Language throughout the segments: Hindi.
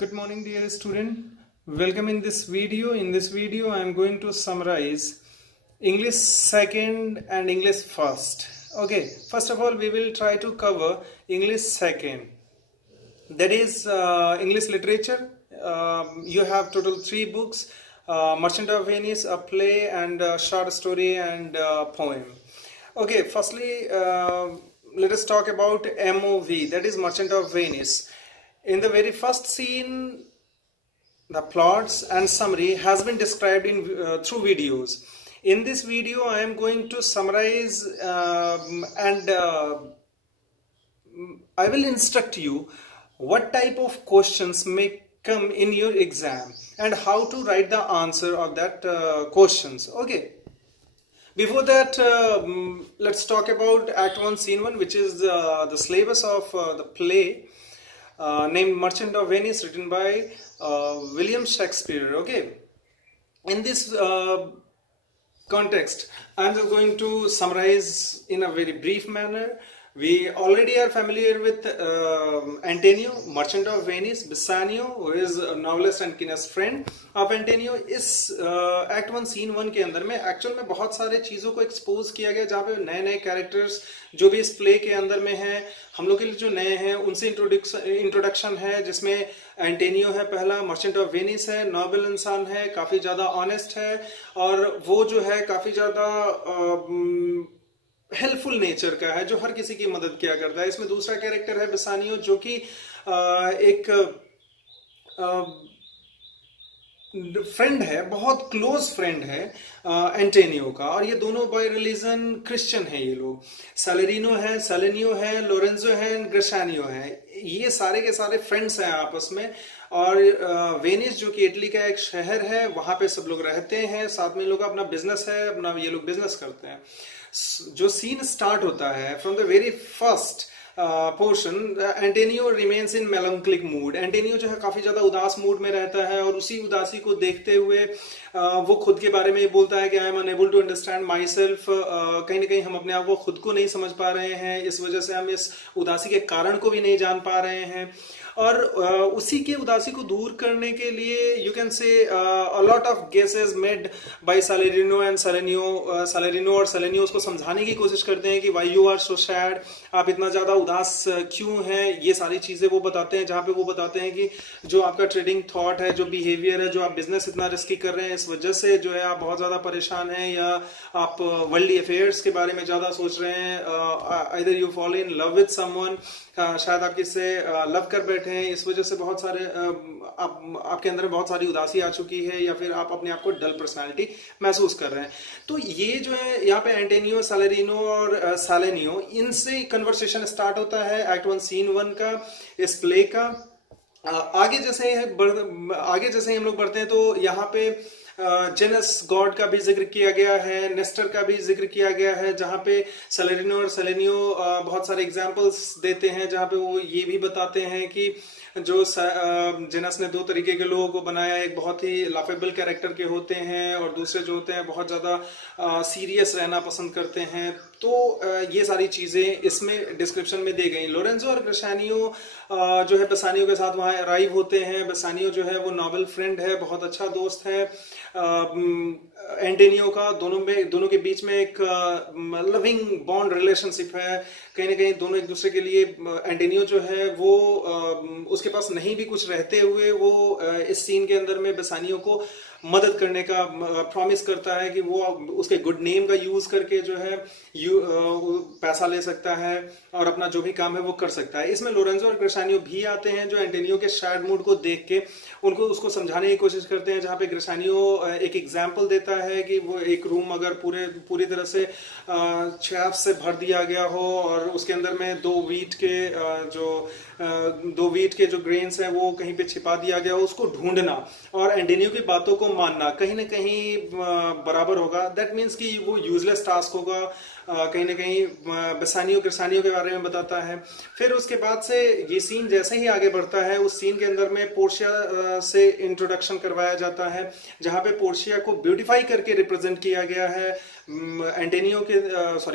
Good morning, dear student. Welcome in this video. In this video, I am going to summarize English second and English first. Okay, first of all, we will try to cover English second. That is English literature. You have total 3 books: Merchant of Venice, a play, and a short story and poem. Okay, firstly, let us talk about MOV, that is Merchant of Venice. In the very first scene, the plots and summary has been described in through videos. In this video, I am going to summarize and I will instruct you what type of questions may come in your exam and how to write the answer of that questions. Okay. Before that, let's talk about Act 1, Scene 1, which is the syllabus of the play named Merchant of Venice, written by William Shakespeare. Okay. In this context, I am just going to summarize in a very brief manner. We already are familiar with Antonio, Merchant of Venice. Bassanio, who is a novelist and keenest friend of Antonio. इस Act 1 Scene 1 के अंदर में एक्चुअल में बहुत सारे चीज़ों को एक्सपोज किया गया, जहाँ पे नए नए कैरेक्टर्स जो भी इस प्ले के अंदर में हैं, हम लोग के लिए जो नए हैं उनसे इंट्रोडक्शन है, जिसमें एंटेनियो है पहला, मर्चेंट ऑफ वेनिस है, नोबल इंसान है, काफ़ी ज़्यादा ऑनेस्ट है और वो जो है काफ़ी ज़्यादा हेल्पफुल नेचर का है, जो हर किसी की मदद किया करता है। इसमें दूसरा कैरेक्टर है बेसानियो, जो कि एक फ्रेंड है, बहुत क्लोज फ्रेंड है एंटेनियो का, और ये दोनों बाय रिलीजन क्रिश्चियन है। ये लोग सैलेरिनो है, सेलेनियो है, लोरेंजो है, ग्रेसानियो है, ये सारे के सारे फ्रेंड्स हैं आपस में। और वेनिस जो कि इटली का एक शहर है, वहां पे सब लोग रहते हैं, साथ में लोग अपना बिजनेस है, अपना ये लोग बिजनेस करते हैं। जो सीन स्टार्ट होता है from the very first portion, Antonio remains in melancholic mood. Antonio जो है काफी ज्यादा उदास मूड में रहता है और उसी उदासी को देखते हुए वो खुद के बारे में ये बोलता है कि I am unable to understand myself. कहीं ना कहीं हम अपने आप को खुद को नहीं समझ पा रहे हैं, इस वजह से हम इस उदासी के कारण को भी नहीं जान पा रहे हैं। और उसी के उदासी को दूर करने के लिए you can say a lot of guesses made by Salarino and Solanio. Salarino और सेलेनियो उसको समझाने की कोशिश करते हैं कि why you are so sad, आप इतना ज्यादा उदास क्यों हैं। ये सारी चीजें वो बताते हैं, जहाँ पे वो बताते हैं कि जो आपका ट्रेडिंग थॉट है, जो बिहेवियर है, जो आप बिजनेस इतना रिस्की कर रहे हैं, इस वजह से जो है आप बहुत ज्यादा परेशान हैं, या आप वर्ल्डली अफेयर्स के बारे में ज्यादा सोच रहे हैं। Either you fall in love with someone, शायद आप किससे लव कर बैठे हैं, इस वजह से बहुत सारे आपके अंदर बहुत सारी उदासी आ चुकी है, या फिर आप अपने आप को डल पर्सनालिटी महसूस कर रहे हैं। तो ये जो है यहाँ पे एंटेनियो, सैलेरिनो और सेलेनियो, इनसे कन्वर्सेशन स्टार्ट होता है एक्ट 1 सीन 1 का, इस प्ले का। आगे जैसे हम लोग बढ़ते हैं तो यहाँ पे जेनस गॉड का भी जिक्र किया गया है, नेस्टर का भी जिक्र किया गया है, जहाँ पे सैलेरिनो और सेलेनियो बहुत सारे एग्जाम्पल्स देते हैं, जहाँ पे वो ये भी बताते हैं कि जो जेनस ने 2 तरीके के लोगों को बनाया, एक बहुत ही लाफेबल कैरेक्टर के होते हैं और दूसरे जो होते हैं बहुत ज्यादा सीरियस रहना पसंद करते हैं। तो ये सारी चीजें इसमें डिस्क्रिप्शन में दी गई। लोरेंजो और ग्रेसानियो जो है बेसानियो के साथ वहां अराइव होते हैं। बेसानियो जो है वो नॉबल फ्रेंड है, बहुत अच्छा दोस्त है एंटेनियो का। दोनों के बीच में एक लविंग बॉन्ड रिलेशनशिप है। कहीं ना कहीं दोनों एक दूसरे के लिए, एंटेनियो जो है वो उसके पास नहीं भी कुछ रहते हुए वो इस सीन के अंदर में बेसानियो को मदद करने का प्रॉमिस करता है कि वो उसके गुड नेम का यूज करके जो है पैसा ले सकता है और अपना जो भी काम है वो कर सकता है। इसमें लोरेंजो और ग्रेसानियो भी आते हैं, जो एंटेनियो के सैड मूड को देख के उसको समझाने की कोशिश करते हैं, जहाँ पे ग्रेसानियो एक एग्जाम्पल देता है कि वो एक रूम अगर पूरी तरह से छाप से भर दिया गया हो और उसके अंदर में 2 वीट के जो ग्रेन्स हैं वो कहीं पे छिपा दिया गया हो, उसको ढूंढना और एंटेनियो की बातों को मानना कहीं ना कहीं बराबर होगा। दैट मीन्स कि वो यूजलेस टास्क होगा। कहीं ना कहीं बेसानियो ग्रेसानियो के बारे में बताता है। फिर उसके बाद से ये सीन जैसे ही आगे बढ़ता है, उस सीन के अंदर में पोर्शिया से इंट्रोडक्शन करवाया जाता है, जहाँ पे पोर्शिया को ब्यूटिफाई करके रिप्रेजेंट किया गया है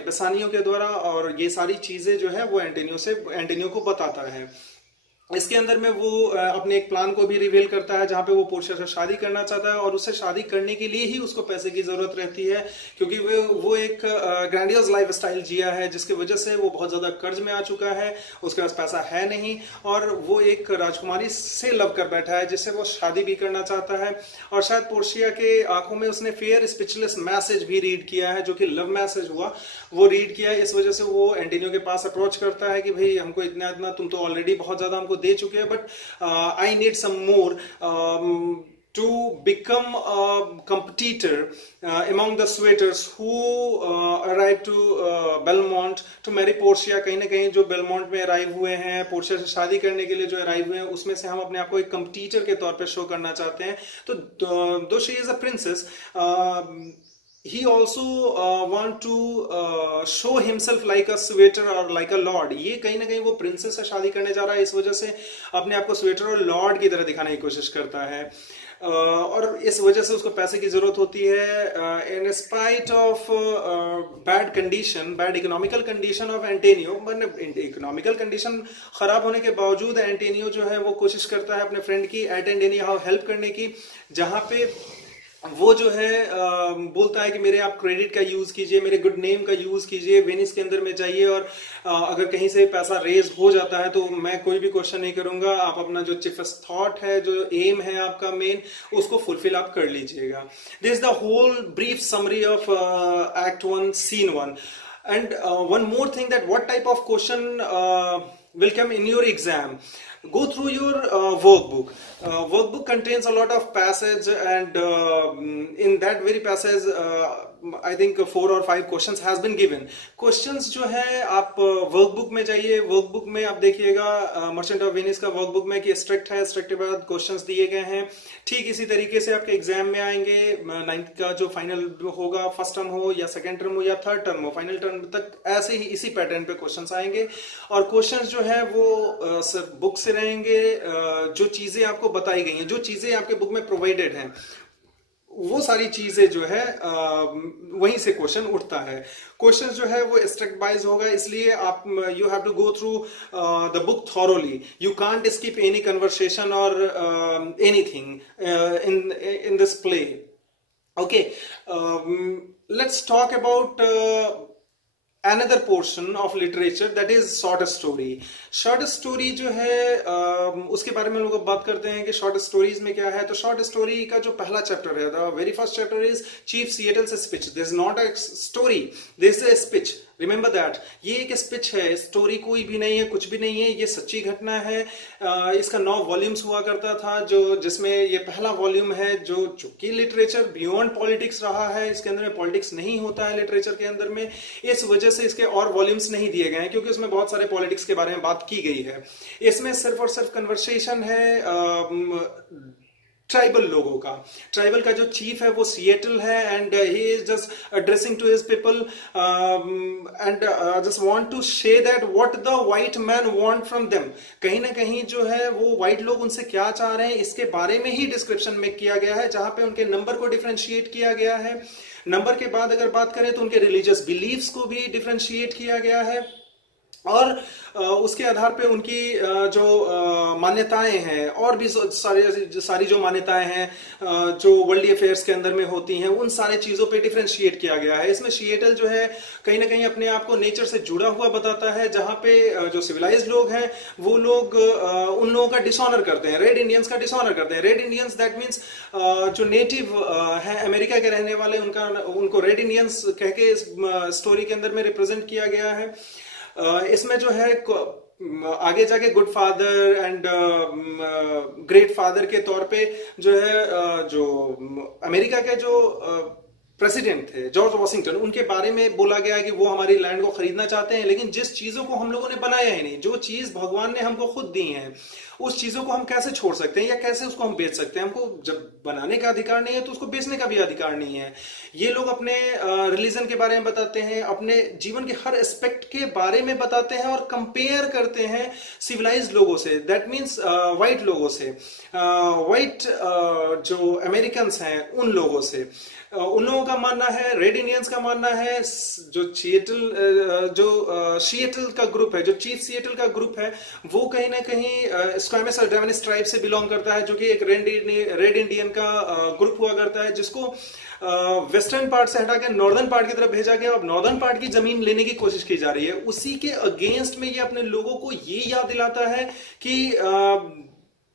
बेसानियो के द्वारा, और ये सारी चीजें जो है वो एंटेनियो को बताता है। इसके अंदर में वो अपने एक प्लान को भी रिवील करता है जहां पे वो पोर्शिया से शादी करना चाहता है और उससे शादी करने के लिए ही उसको पैसे की जरूरत रहती है, क्योंकि वो एक ग्रैंडियस लाइफ स्टाइल जिया है जिसकी वजह से वो बहुत ज्यादा कर्ज में आ चुका है, उसके पास पैसा है नहीं, और वो एक राजकुमारी से लव कर बैठा है जिससे वो शादी भी करना चाहता है। और शायद पोर्शिया के आंखों में उसने फेयर स्पीचलेस मैसेज भी रीड किया है जो कि लव मैसेज हुआ, वो रीड किया है। इस वजह से वो एंटोनियो के पास अप्रोच करता है कि भाई हमको इतना इतना, तुम तो ऑलरेडी बहुत ज्यादा हमको दे चुके हैं, but I need some more to become a competitor among the suitors who arrived to Belmont to marry Portia। कहीं ना कहीं जो बेलमोंट में अराइव हुए हैं, पोर्शिया से शादी करने के लिए जो अराइव हुए हैं, उसमें से हम अपने आप को एक कंपटीटर के तौर पे शो करना चाहते हैं। तो दो she is a princess, he also want to show himself like a suitor or like a lord। ये कहीं ना कहीं वो प्रिंसेस से शादी करने जा रहा है, इस वजह से अपने आप को सुइटर और लॉर्ड की तरह दिखाने की कोशिश करता है, और इस वजह से उसको पैसे की जरूरत होती है। In spite of bad condition, bad economical condition of Antonio, मतलब इकोनॉमिकल कंडीशन खराब होने के बावजूद एंटोनियो जो है वो कोशिश करता है अपने फ्रेंड की at end anyhow help करने की, जहां पे वो जो है बोलता है कि मेरे आप क्रेडिट का यूज कीजिए, मेरे गुड नेम का यूज कीजिए, वेनिस के अंदर में जाइए, और अगर कहीं से पैसा रेज हो जाता है तो मैं कोई भी क्वेश्चन नहीं करूंगा, आप अपना जो चिफेस्ट थॉट है, जो एम है आपका मेन, उसको फुलफिल आप कर लीजिएगा। This is the whole brief summary of act 1 scene 1। And one more thing, that what type of question will come in your exam. Go through your workbook. Workbook contains a lot of passage, and in that very passage I think 4 or 5 questions has been given. Questions जो है आप वर्कबुक में जाइए, वर्कबुक में आप देखिएगा मर्चेंट ऑफ वेनिस का वर्कबुक में कि स्ट्रिक्ट है, स्ट्रिक्ट के बाद क्वेश्चंस दिए गए हैं। ठीक इसी तरीके से आपके एग्जाम में आएंगे, 9th का जो फाइनल होगा, फर्स्ट टर्म हो या सेकेंड टर्म हो या थर्ड टर्म हो, फाइनल टर्म तक ऐसे ही इसी पैटर्न पे क्वेश्चंस आएंगे। और क्वेश्चंस जो है वो सिर्फ बुक से रहेंगे, जो चीजें आपको बताई गई हैं, जो चीजें आपके बुक में प्रोवाइडेड हैं, वो सारी चीजें जो है वहीं से क्वेश्चन उठता है। क्वेश्चन जो है वो स्ट्रिक्ट वाइज होगा, इसलिए आप you have to go through the book thoroughly. You can't skip any conversation और anything in this play. Okay, let's talk about another portion of literature, that is short story। short story जो है उसके बारे में हम लोग बात करते हैं कि short stories में क्या है। तो short story का जो पहला चैप्टर है, the very first chapter is Chief Seattle's speech। this is not a story, this is a speech, remember that। ये एक स्पीच है, स्टोरी कोई भी नहीं है, कुछ भी नहीं है, ये सच्ची घटना है। इसका 9 वॉल्यूम्स हुआ करता था, जो जिसमें ये पहला वॉल्यूम है, जो कि लिटरेचर बियॉन्ड पॉलिटिक्स रहा है। इसके अंदर में पॉलिटिक्स नहीं होता है लिटरेचर के अंदर में, इस वजह से इसके और वॉल्यूम्स नहीं दिए गए हैं, क्योंकि उसमें बहुत सारे पॉलिटिक्स के बारे में बात की गई है। इसमें सिर्फ और सिर्फ कन्वर्सेशन है ट्राइबल लोगों का। ट्राइबल का जो चीफ है वो सिएटल है, and he is just addressing to his people and just want to say that what the white man want from them. कहीं ना कहीं जो है वो व्हाइट लोग उनसे क्या चाह रहे हैं, इसके बारे में ही डिस्क्रिप्शन में किया गया है, जहां पे उनके नंबर को डिफरेंशिएट किया गया है। नंबर के बाद अगर बात करें तो उनके रिलीजियस बिलीफ्स को भी डिफरेंशिएट किया गया है, और उसके आधार पे उनकी जो मान्यताएं हैं, और भी सारी जो मान्यताएं हैं जो वर्ल्ड अफेयर्स के अंदर में होती हैं, उन सारे चीजों पे डिफरेंशिएट किया गया है। इसमें सिएटल जो है कहीं ना कहीं अपने आप को नेचर से जुड़ा हुआ बताता है, जहां पे जो सिविलाइज्ड लोग हैं वो लोग उन लोगों का डिसऑनर करते हैं, रेड इंडियंस का डिसऑनर करते हैं। रेड इंडियंस दैट मीन्स जो नेटिव है अमेरिका के रहने वाले, उनको रेड इंडियंस कह के इस स्टोरी के अंदर में रिप्रेजेंट किया गया है। इसमें जो है आगे जाके good father and great father के तौर पे जो है जो अमेरिका के जो प्रेसिडेंट थे जॉर्ज वॉशिंगटन, उनके बारे में बोला गया है कि वो हमारी लैंड को खरीदना चाहते हैं, लेकिन जिस चीजों को हम लोगों ने बनाया ही नहीं, जो चीज भगवान ने हमको खुद दी है, उस चीजों को हम कैसे छोड़ सकते हैं या कैसे उसको हम बेच सकते हैं। हमको जब बनाने का अधिकार नहीं है तो उसको बेचने का भी अधिकार नहीं है। ये लोग अपने रिलीजन के बारे में बताते हैं, अपने जीवन के हर एस्पेक्ट के बारे में बताते हैं और कंपेयर करते हैं सिविलाइज्ड लोगों से, दैट मीन्स व्हाइट लोगों से, व्हाइट जो अमेरिकन हैं उन लोगों से। उन लोगों का मानना है, रेड इंडियंस का मानना है, जो सिएटल का ग्रुप है, जो चीफ सिएटल का ग्रुप है, वो कहीं ना कहीं स्क्वैमिश और डेवनिस ट्राइब से बिलोंग करता है, जो कि एक रेड इंडियन का ग्रुप हुआ करता है, जिसको वेस्टर्न पार्ट से हटा के नॉर्दर्न पार्ट की तरफ भेजा गया और नॉर्दर्न पार्ट की जमीन लेने की कोशिश की जा रही है। उसी के अगेंस्ट में ये अपने लोगों को ये याद दिलाता है कि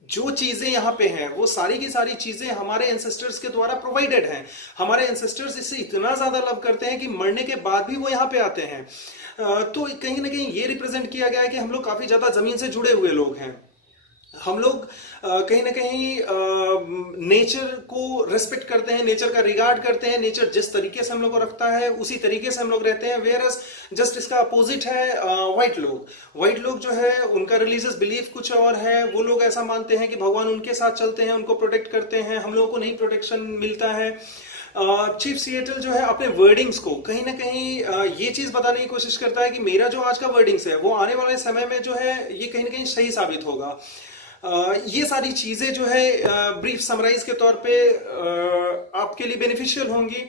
जो चीजें यहाँ पे हैं वो सारी की सारी चीजें हमारे एंसेस्टर्स के द्वारा प्रोवाइडेड हैं। हमारे एंसेस्टर्स इससे इतना ज्यादा लव करते हैं कि मरने के बाद भी वो यहाँ पे आते हैं। तो कहीं ना कहीं ये रिप्रेजेंट किया गया है कि हम लोग काफी ज्यादा जमीन से जुड़े हुए लोग हैं। हम लोग कहीं ना कहीं नेचर को रिस्पेक्ट करते हैं, नेचर का रिगार्ड करते हैं। नेचर जिस तरीके से हम लोग को रखता है उसी तरीके से हम लोग रहते हैं। वेयरएस जस्ट इसका अपोजिट है व्हाइट लोग। व्हाइट लोग जो है उनका रिलीजियस बिलीफ कुछ और है। वो लोग ऐसा मानते हैं कि भगवान उनके साथ चलते हैं, उनको प्रोटेक्ट करते हैं, हम लोगों को नहीं प्रोटेक्शन मिलता है। चीफ सिएटल जो है अपने वर्डिंग्स को कहीं ना कहीं ये चीज बताने की कोशिश करता है कि मेरा जो आज का वर्डिंग्स है वो आने वाले समय में जो है ये कहीं ना कहीं सही साबित होगा। ये सारी चीजें जो है ब्रीफ समराइज के तौर पे आपके लिए बेनिफिशियल होंगी।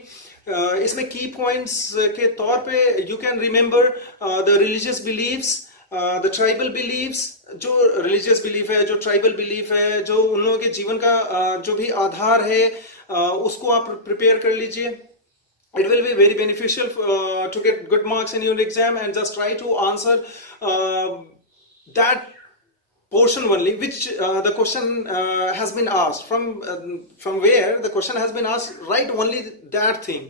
इसमें की पॉइंट्स के तौर पे you can remember the religious believes, the tribal believes. जो रिलीजियस बिलीफ है, जो ट्राइबल बिलीफ है, जो उन लोगों के जीवन का जो भी आधार है उसको आप प्रिपेयर कर लीजिए। It will be very beneficial to get good marks in your exam, and just try to answer that portion only which the question has been asked from where the question has been asked. Write only that thing.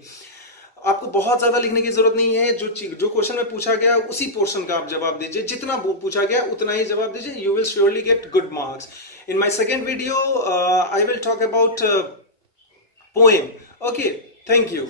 आपको बहुत ज्यादा लिखने की जरूरत नहीं है। जो क्वेश्चन में पूछा गया उसी पोर्शन का आप जवाब दीजिए। जितना पूछा गया उतना ही जवाब दीजिए। You will surely get good marks. In my second video I will talk about poem. Okay, thank you.